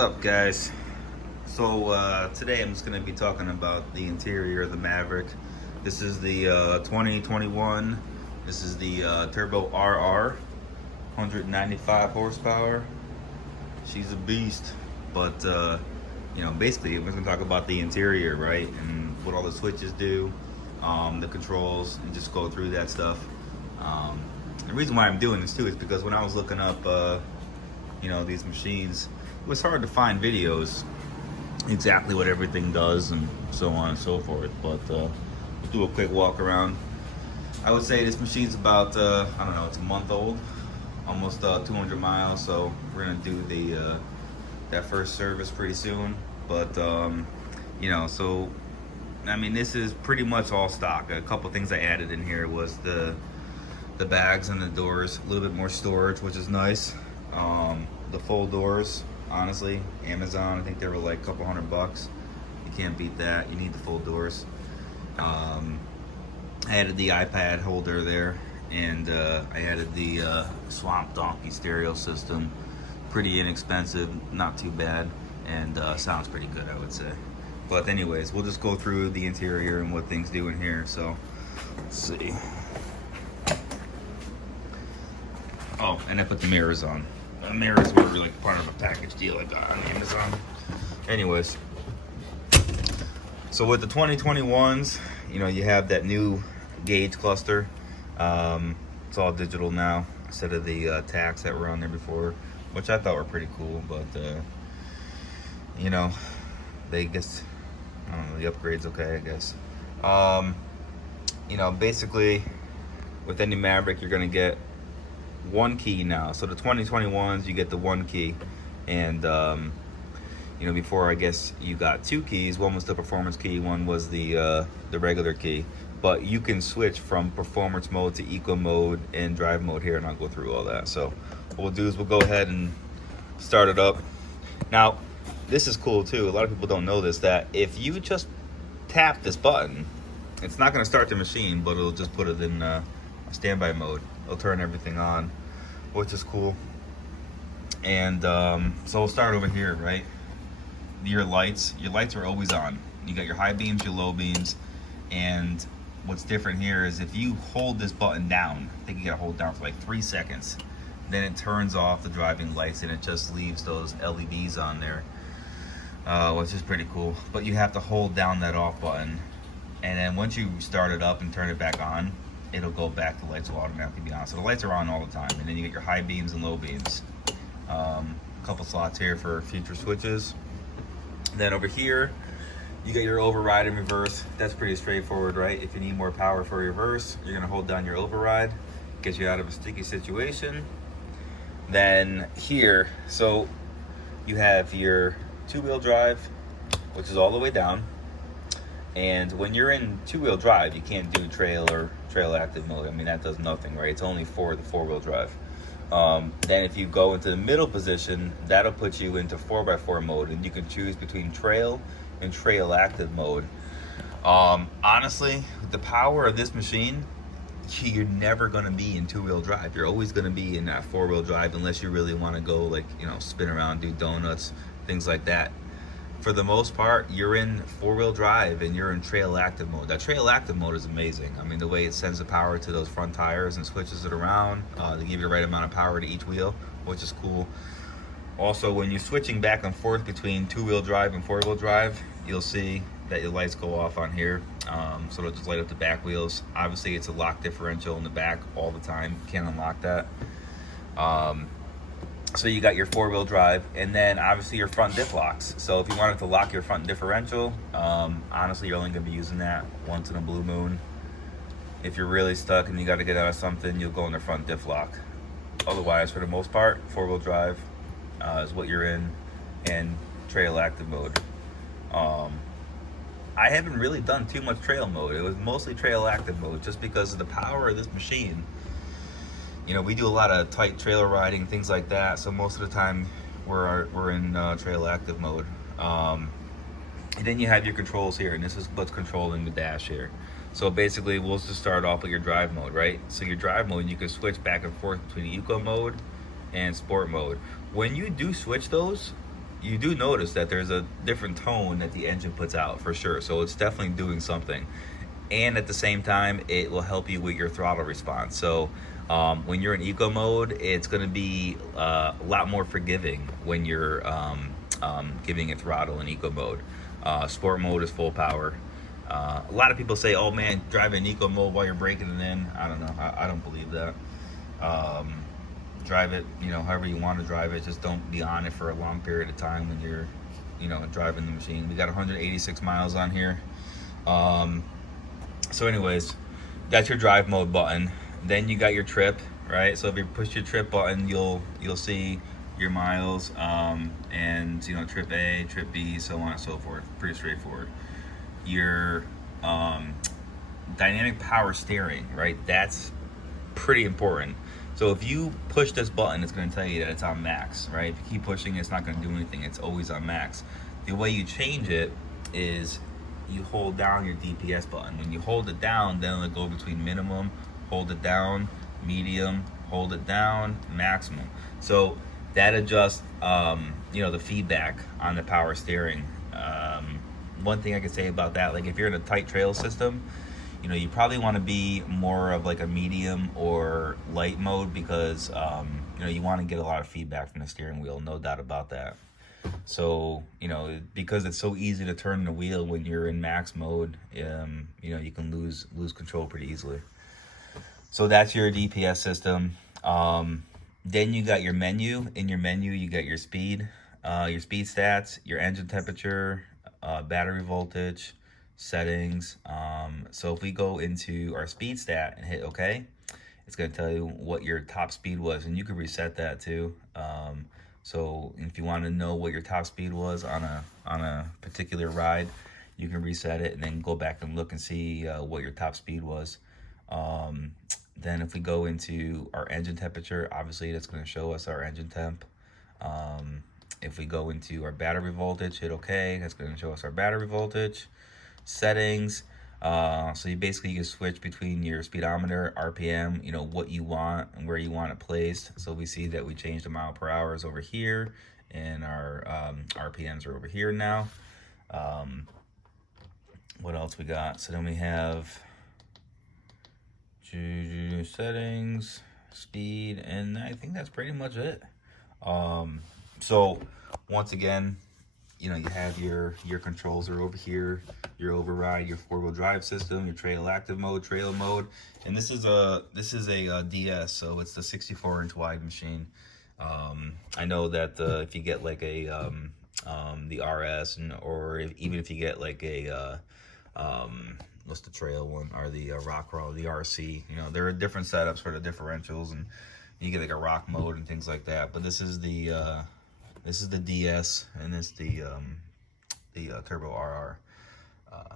up, guys? So today I'm just going to be talking about the interior of the Maverick. This is the 2021. This is the Turbo RR, 195 horsepower. She's a beast. But basically we're going to talk about the interior, right? And what all the switches do, the controls, and just go through that stuff. The reason why I'm doing this too is because when I was looking up these machines, it was hard to find videos exactly what everything does and so on and so forth. But let's do a quick walk around. I would say this machine's about I don't know, it's a month old, almost 200 miles. So we're gonna do the that first service pretty soon. But so I mean, this is pretty much all stock. A couple things I added in here was the bags and the doors, a little bit more storage, which is nice. The full doors, honestly, Amazon, I think they were like a couple $100. You can't beat that. You need the full doors. I added the iPad holder there, and I added the Swamp Donkey stereo system. Pretty inexpensive, not too bad, and sounds pretty good, I would say. But anyways, we'll just go through the interior and what things do in here. So let's see. Oh, and I put the mirrors on. The mirrors were like part of a package deal I got on Amazon. Anyways, so with the 2021s, you have that new gauge cluster. It's all digital now instead of the tacks that were on there before, which I thought were pretty cool. But they just, I don't know, the upgrade's okay, I guess. Basically with any Maverick, you're gonna get one key now. So the 2021s, you get the one key, and before, I guess you got two keys. One was the performance key, one was the regular key. But you can switch from performance mode to eco mode and drive mode here, and I'll go through all that. So what we'll do is we'll go ahead and start it up. Now this is cool too. A lot of people don't know this, that if you just tap this button, it's not going to start the machine, but it'll just put it in standby mode. It'll turn everything on, which is cool. And so we'll start over here, right? Your lights are always on. You got your high beams, your low beams, and what's different here is if you hold this button down, I think you gotta hold down for like 3 seconds, then it turns off the driving lights and it just leaves those LEDs on there, which is pretty cool. But you have to hold down that off button, and then once you start it up and turn it back on, it'll go back, the lights will automatically be on. So the lights are on all the time, and then you get your high beams and low beams. A couple slots here for future switches. Then over here, you get your override and reverse. That's pretty straightforward, right? If you need more power for reverse, you're gonna hold down your override, get you out of a sticky situation. Then here, so you have your two-wheel drive, which is all the way down. And when you're in two-wheel drive, you can't do trail or trail active mode. I mean, that does nothing, right? It's only for the four-wheel drive. Then if you go into the middle position, that'll put you into 4x4 mode, and you can choose between trail and trail active mode. Honestly, the power of this machine, you're never going to be in two-wheel drive. You're always going to be in that four-wheel drive, unless you really want to go, like, spin around, do donuts, things like that. For the most part, you're in four-wheel drive and you're in trail active mode. That trail active mode is amazing. I mean, the way it sends the power to those front tires and switches it around to give you the right amount of power to each wheel, which is cool. Also, when you're switching back and forth between two-wheel drive and four-wheel drive, you'll see that your lights go off on here. So it'll just light up the back wheels. Obviously, it's a lock differential in the back all the time. You can't unlock that. So you got your four-wheel drive, and then obviously your front diff locks. So if you wanted to lock your front differential, honestly, you're only going to be using that once in a blue moon. If you're really stuck and you got to get out of something, you'll go in the front diff lock. Otherwise, for the most part, four-wheel drive is what you're in, and trail active mode. I haven't really done too much trail mode. It was mostly trail active mode, just because of the power of this machine. We do a lot of tight trailer riding, things like that. So most of the time we're in trail active mode. And then you have your controls here, and this is what's controlling the dash here. So basically, we'll just start off with your drive mode, right? So your drive mode, you can switch back and forth between eco mode and sport mode. When you do switch those, you do notice that there's a different tone that the engine puts out for sure. So it's definitely doing something. And at the same time, it will help you with your throttle response. So when you're in eco mode, it's going to be a lot more forgiving when you're giving it throttle in eco mode. Sport mode is full power. A lot of people say, "Oh man, drive in eco mode while you're braking it in." I don't know. I don't believe that. Drive it, however you want to drive it. Just don't be on it for a long period of time when you're, driving the machine. We got 186 miles on here. So anyways, that's your drive mode button. Then you got your trip, right? So if you push your trip button, you'll see your miles, and trip A, trip B, so on and so forth. Pretty straightforward. Your dynamic power steering, right? That's pretty important. So if you push this button, it's going to tell you that it's on max, right? If you keep pushing, it's not going to do anything. It's always on max. The way you change it is you hold down your DPS button. When you hold it down, then it'll go between minimum, hold it down, medium, hold it down, maximum. So that adjusts, the feedback on the power steering. One thing I could say about that, like if you're in a tight trail system, you probably want to be more of like a medium or light mode because, you want to get a lot of feedback from the steering wheel, no doubt about that. So, because it's so easy to turn the wheel when you're in max mode, you can lose control pretty easily. So that's your DPS system. Then you got your menu. In your menu, you got your speed stats, your engine temperature, battery voltage, settings. So if we go into our speed stat and hit OK, it's going to tell you what your top speed was, and you can reset that too. So if you want to know what your top speed was on a particular ride, you can reset it and then go back and look and see what your top speed was. Then if we go into our engine temperature, obviously that's going to show us our engine temp. If we go into our battery voltage, hit OK, that's going to show us our battery voltage. Settings, so you can switch between your speedometer, RPM, what you want and where you want it placed. So we see that we changed the mile per hours over here, and our RPMs are over here now. What else we got? So then we have settings, speed, and I think that's pretty much it. So once again, you have your controls are over here, your override, your four-wheel drive system, your trail active mode, trail mode, and this is a DS, so it's the 64-inch wide machine. I know that if you get like a the RS, even if you get like a what's the trail one, or the rock crawl, the RC, there are different setups for the differentials, and you get like a rock mode and things like that. But this is the DS, and this the Turbo RR.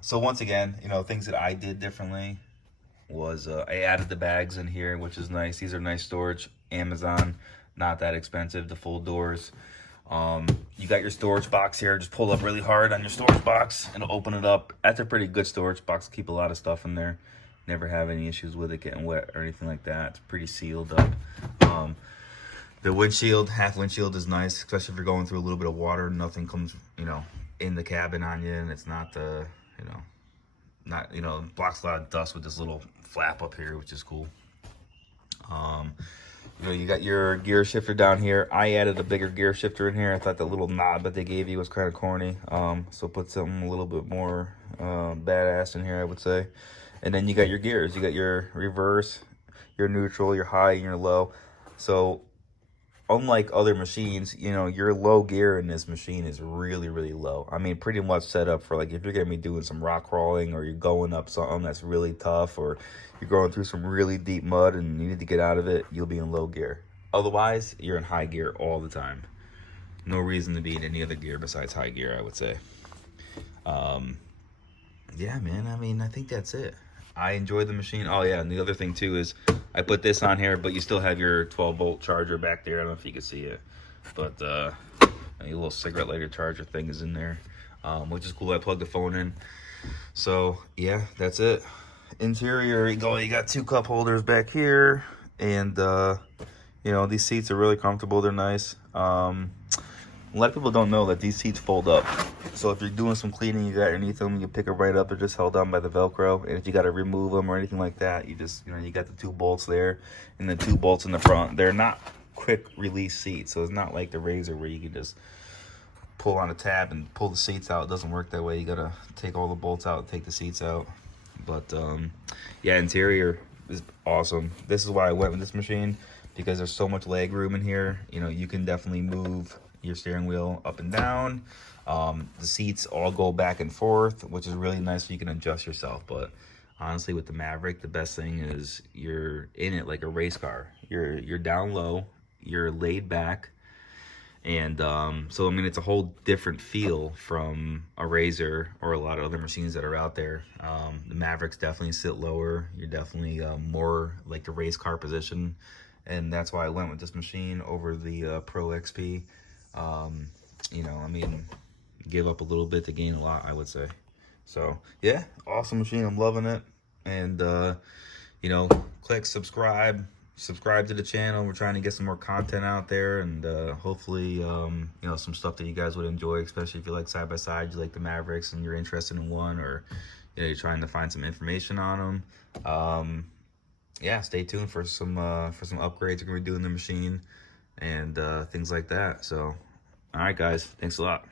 So once again, things that I did differently was I added the bags in here, which is nice. These are nice storage. Amazon, not that expensive. The full doors. You got your storage box here. Just pull up really hard on your storage box and it'll open it up. That's a pretty good storage box. Keep a lot of stuff in there. Never have any issues with it getting wet or anything like that. It's pretty sealed up. The windshield, half windshield is nice, especially if you're going through a little bit of water. Nothing comes, in the cabin on you, and it's not blocks a lot of dust with this little flap up here, which is cool. You got your gear shifter down here. I added a bigger gear shifter in here. I thought the little knob that they gave you was kind of corny. So put something a little bit more badass in here, I would say. And then you got your gears. You got your reverse, your neutral, your high, and your low. So unlike other machines, your low gear in this machine is really, really low. I mean, pretty much set up for like if you're going to be doing some rock crawling, or you're going up something that's really tough, or you're going through some really deep mud and you need to get out of it, you'll be in low gear. Otherwise, you're in high gear all the time. No reason to be in any other gear besides high gear, I would say. Yeah, man, I mean, I think that's it. I enjoy the machine. Oh yeah, and the other thing too is I put this on here, but you still have your 12-volt charger back there. I don't know if you can see it, but a little cigarette lighter charger thing is in there, which is cool. I plugged the phone in. So yeah, that's it. Interior, you got 2 cup holders back here, and these seats are really comfortable. They're nice. A lot of people don't know that these seats fold up. So if you're doing some cleaning, you got underneath them, you pick them right up. They're just held on by the Velcro. And if you got to remove them or anything like that, you just, you got the 2 bolts there and the 2 bolts in the front. They're not quick release seats. So it's not like the RZR where you can just pull on a tab and pull the seats out. It doesn't work that way. You got to take all the bolts out and take the seats out. But yeah, interior is awesome. This is why I went with this machine, because there's so much leg room in here. You can definitely move your steering wheel up and down. The seats all go back and forth, which is really nice, so you can adjust yourself. But honestly, with the Maverick, the best thing is you're in it like a race car. You're down low, you're laid back, and so I mean, it's a whole different feel from a RZR or a lot of other machines that are out there. The Mavericks definitely sit lower. You're definitely more like the race car position, and that's why I went with this machine over the Pro XP. I mean, give up a little bit to gain a lot, I would say. So yeah, awesome machine. I'm loving it. And click subscribe to the channel. We're trying to get some more content out there, and hopefully some stuff that you guys would enjoy, especially if you like side-by-side, you like the Mavericks and you're interested in one, or you're trying to find some information on them. Yeah, stay tuned for some upgrades we're gonna be doing the machine and things like that. So all right, guys, thanks a lot.